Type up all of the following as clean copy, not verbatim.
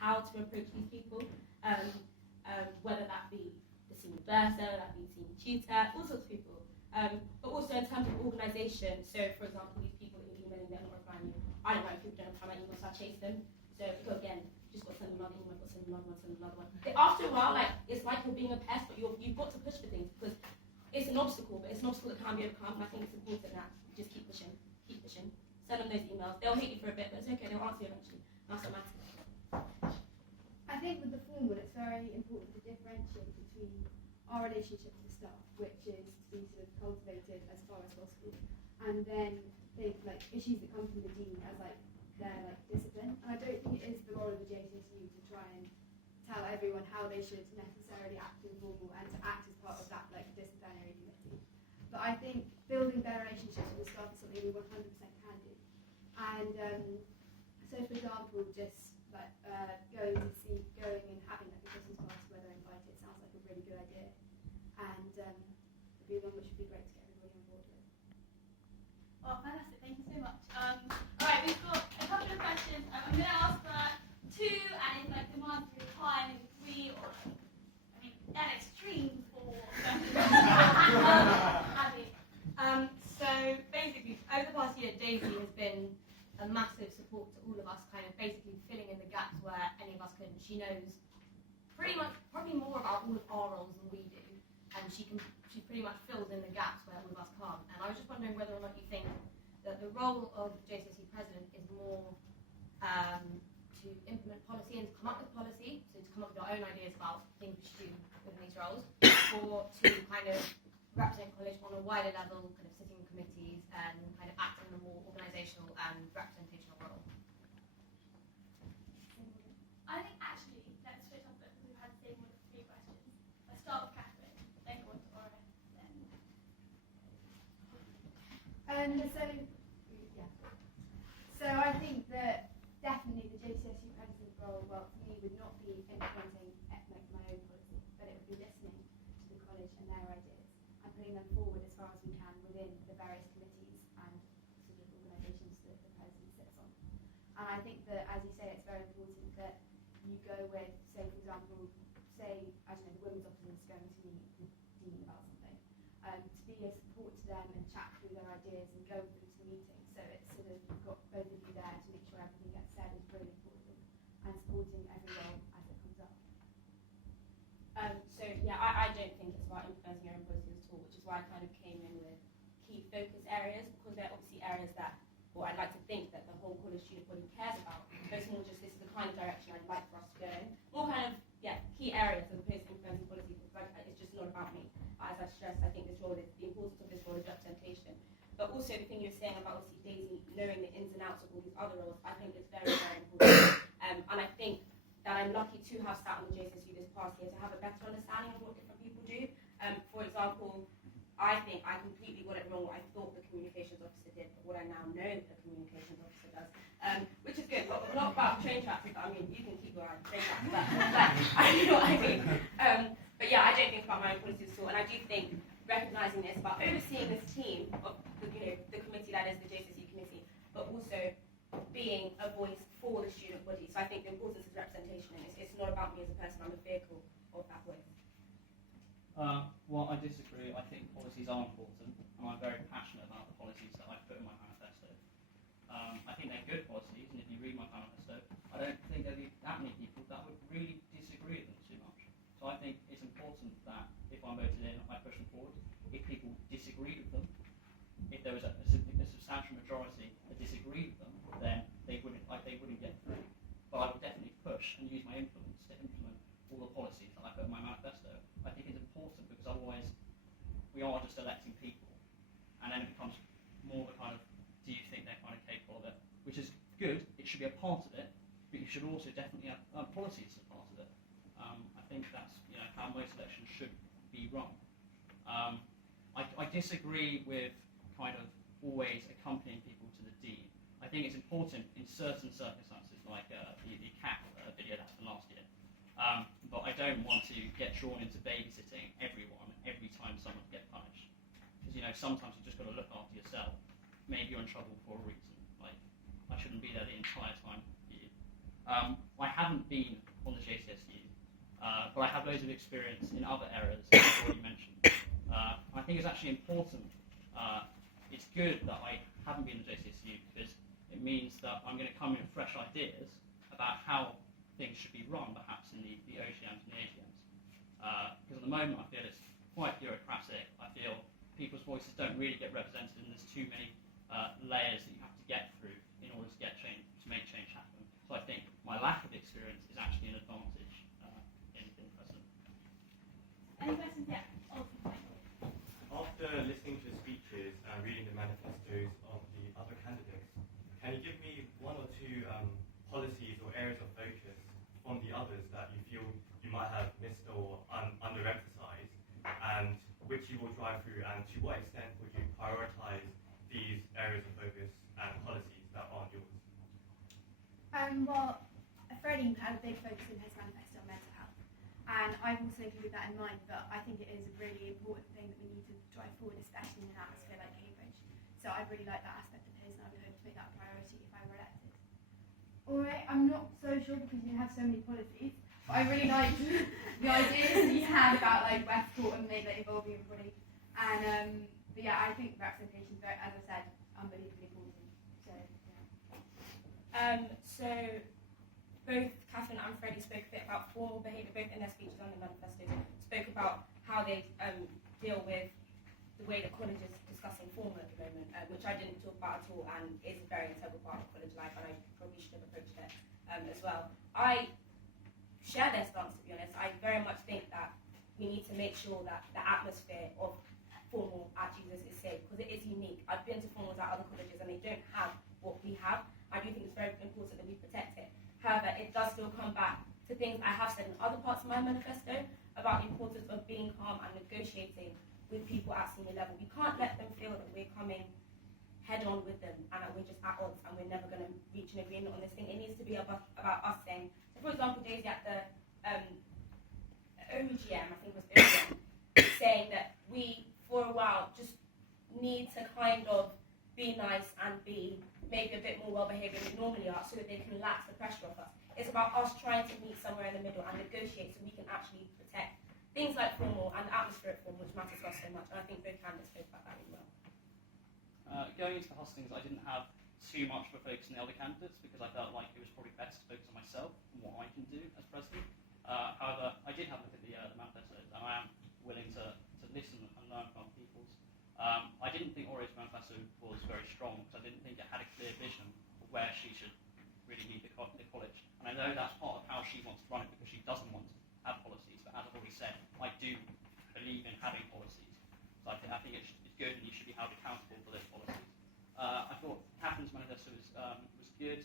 how to approach these people, whether that be the senior bursar, that be senior tutor, all sorts of people. But also in terms of organisation, so for example, these people that you're emailing, they're not replying you. I don't like people don't reply my emails, so I chase them. So again, just got to send another email, got to send another one, send another one. After a while, it's like you're being a pest, but you've got to push for things because it's an obstacle, but it's an obstacle that can be overcome. And I think it's important that you just keep pushing. Send them those emails. They'll hate you for a bit, but it's okay. They'll answer you eventually. That's what matters. I think with the formal, it's very important to differentiate between our relationship with the staff, which is to be sort of cultivated as far as possible, and then think like issues that come from the dean as like their like discipline. And I don't think it is the role of the JCSU to try and tell everyone how they should necessarily act in formal and to act as part of that like disciplinary committee. But I think building better relationships with the staff is something we 100% can do. And so, for example, just like going and having like a Christmas party where they're invited sounds like a really good idea, and it'd be one which would be great to get everybody on board with. Oh, fantastic! Thank you so much. All right, we've got a couple of questions. I'm going to ask for 2, and if like demands to reply, maybe 3, or an extreme 4 questions. Abby. So basically, over the past year, Daisy has been a massive support to all of us, kind of basically filling in the gaps where any of us couldn't. She knows probably more about all of our roles than we do, and she pretty much fills in the gaps where all of us can't. And I was just wondering whether or not you think that the role of JCSU president is more to implement policy and to come up with policy, so to come up with our own ideas about things we should do within these roles, or to kind of represent college on a wider level, kind of sitting in committees and kind of acting in a more organisational and representational role. I think actually, let's switch up a bit because we've had the same 3 questions. Let's start with Catherine, then go on to Ora, then. So I think that definitely the JCSU president role, well, for me, would not be implementing like my own policy, but it would be listening to the college and their ideas and putting them forward as far as we can within the various committees and sort of organisations that the president sits on. And I think that, as you say, it's very important that you go with, say, for example, I don't know, the women's officer is going to meet the dean about something, to be a support to them and chat through their ideas and go with them to the meeting. So it's sort of, you've got both of you there to make sure everything gets said is really important and supporting every role as it comes up. So yeah, I don't think it's about implementing your own policies at all, which is why I kind of came in with key focus areas, because they're obviously areas that, or I'd like to think that the whole college student body cares about. But it's more just this is the kind of direction I'd like for us to go in. More kind of key areas as opposed to implementing policies. Like, it's just not about me. As I stressed, I think the importance of this role is representation. But also the thing you're saying about obviously Daisy knowing the ins and outs of all these other roles, I think is very, very important. And I think that I'm lucky to have sat on the JCSU this past year to have a better understanding of what different people do. For example, I think I completely got it wrong what I thought the communications officer did, but what I now know the communications officer does, which is good. Not about train traffic, I mean, you can keep your eye on train traffic, but I know what I mean. But yeah, I don't think about my own policies at all, and I do think recognising this, about overseeing this team of the committee that is the JCSU committee, but also being a voice for the student body. So I think the importance is representation, and it's not about me as a person, I'm a vehicle of that voice. Well, I disagree. I think policies are important, and I'm very passionate about the policies that I put in my manifesto. I think they're good policies, and if you read my manifesto, I don't think there'd be that many people that would really disagree with them too much. So I think it's important that if I'm voted in, I push them forward. If people disagree with them, if there was a substantial majority that disagreed with them, then they wouldn't get through. But I would definitely push and use my influence to implement all the policies that I put in my manifesto. I think it's important because otherwise we are just electing people, and then it becomes more the kind of, do you think they're kind of capable of it? Which is good, it should be a part of it, but you should also definitely have policies as part of it. I think that's how most elections should be run. I disagree with kind of always accompanying people to the dean. I think it's important in certain circumstances, like the CAP video that happened last year. But I don't want to get drawn into babysitting everyone every time someone gets punished. Because sometimes you just got to look after yourself. Maybe you're in trouble for a reason. Like, I shouldn't be there the entire time for you. I have haven't been on the JCSU, but I have loads of experience in other areas, as I've already mentioned. I think it's actually important. It's good that I haven't been in the JCSU because it means that I'm going to come in with fresh ideas about how things should be run, perhaps in the OGMs and the AGMs. Because at the moment I feel it's quite bureaucratic. I feel people's voices don't really get represented, and there's too many layers that you have to get through in order to get change, to make change happen. So I think my lack of experience is actually an advantage in being president. Any questions? Yeah. After listening to the speeches and reading the manifestos of the other candidates, can you give me one or two policies or areas of focus from the others that you feel you might have missed or underemphasized, and which you will drive through, and to what extent would you prioritize these areas of focus and policies that aren't yours? Well, Freddie had a big focus in his manifesto on mental health, and I've also included that in mine, but I think it is a really important thing that we need to drive forward, especially in an atmosphere like Cambridge. So I really like that aspect of his, and I would hope to make that a priority if I were elected. Alright, I'm not so sure because you have so many policies, but I really liked the ideas that you had about like Westport and maybe involving everybody. And but yeah, I think representation is very, as I said, unbelievably important. So yeah. So both Catherine and Freddie spoke a bit about formal behaviour, both in their speeches and the manifestos, spoke about how they deal with the way the college is discussing formal at the moment, which I didn't talk about at all, and is a very integral part of college life, and I probably should have approached it as well. I share their stance, to be honest. I very much think that we need to make sure that the atmosphere of formal at Jesus is safe, because it is unique. I've been to formals at other colleges and they don't have what we have. I do think it's very important that we protect it. However, it does still come back to things I have said in other parts of my manifesto about the importance of being calm and negotiating with people at senior level. We can't let them feel that we're coming head on with them and that we're just at odds and we're never going to reach an agreement on this thing. It needs to be about us saying, so for example, Daisy at the OGM, I think it was OGM, saying that we, for a while, just need to kind of be nice and be maybe a bit more well-behaved than we normally are so that they can relax the pressure off us. It's about us trying to meet somewhere in the middle and negotiate so we can actually protect things like formal and the atmosphere at formal, which matters to us so much, and I think both candidates spoke about that really well. Going into the hustings, I didn't have too much of a focus on the other candidates because I felt like it was probably best to focus on myself and what I can do as president. However, I did have a look at the manifestos, and I am willing to listen and learn from people's. I didn't think Aure's manifesto was very strong because I didn't think it had a clear vision of where she should really lead the college. And I know that's part of how she wants to run it because she doesn't want to have policies. But as I've already said, I do believe in having policies. So I think it's good and you should be held accountable for those policies. I thought Catherine's manifesto was good.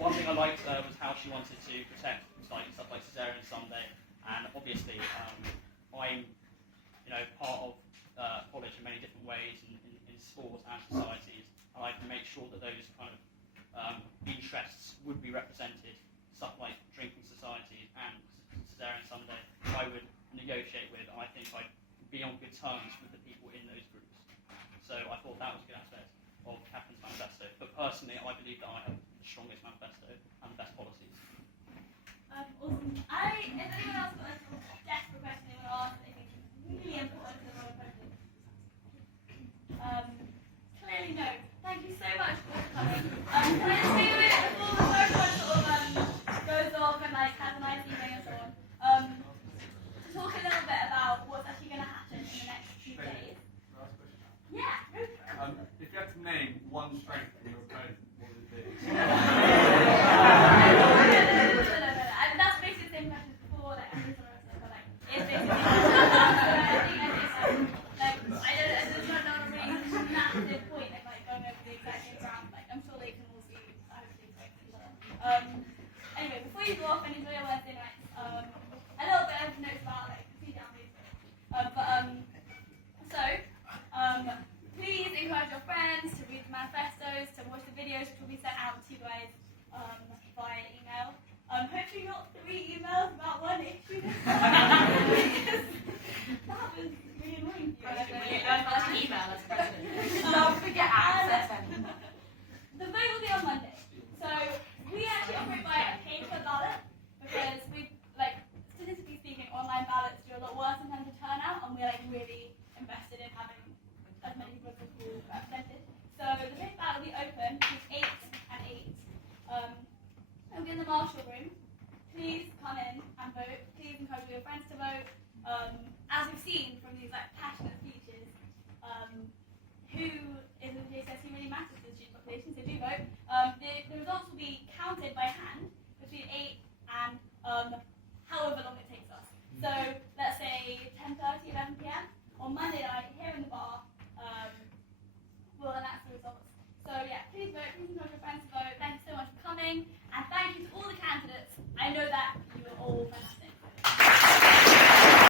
One thing I liked was how she wanted to protect stuff like Caesarean Sunday. And obviously, I'm, part of college in many different ways in sport and societies, and I can make sure that those kind of interests would be represented. Stuff like drinking societies and Caesarean Sunday, I would negotiate with, and I think I'd be on good terms with the people in those groups. So I thought that was a good aspect of Catherine's manifesto. But personally, I believe that I have the strongest manifesto and the best policies. Awesome. If anyone else got a desperate question they want to ask, I think it's really important to the role of president. Clearly no. Thank you so much for coming. Can I just take a minute before everyone sort of goes off and has a nice evening and so on, to talk a little bit about what's actually going to happen in the next few days. Last question. Yeah. If you had to name one strength in your opponent, what would it be? That's basically the same question before, I think someone else said, but it's basically I just don't know a really massive point of going over the exact same ground. I'm sure they can all see hopefully both each other. Anyway, before you go off and enjoy your Wednesday nights, a little bit of notes about see down please. Please encourage your friends to read the manifestos, to watch the videos, which will be sent out to you guys via email. Hopefully not 3 emails about one issue this time. That was really annoying for you. Email as president. Don't forget access. The vote Marshall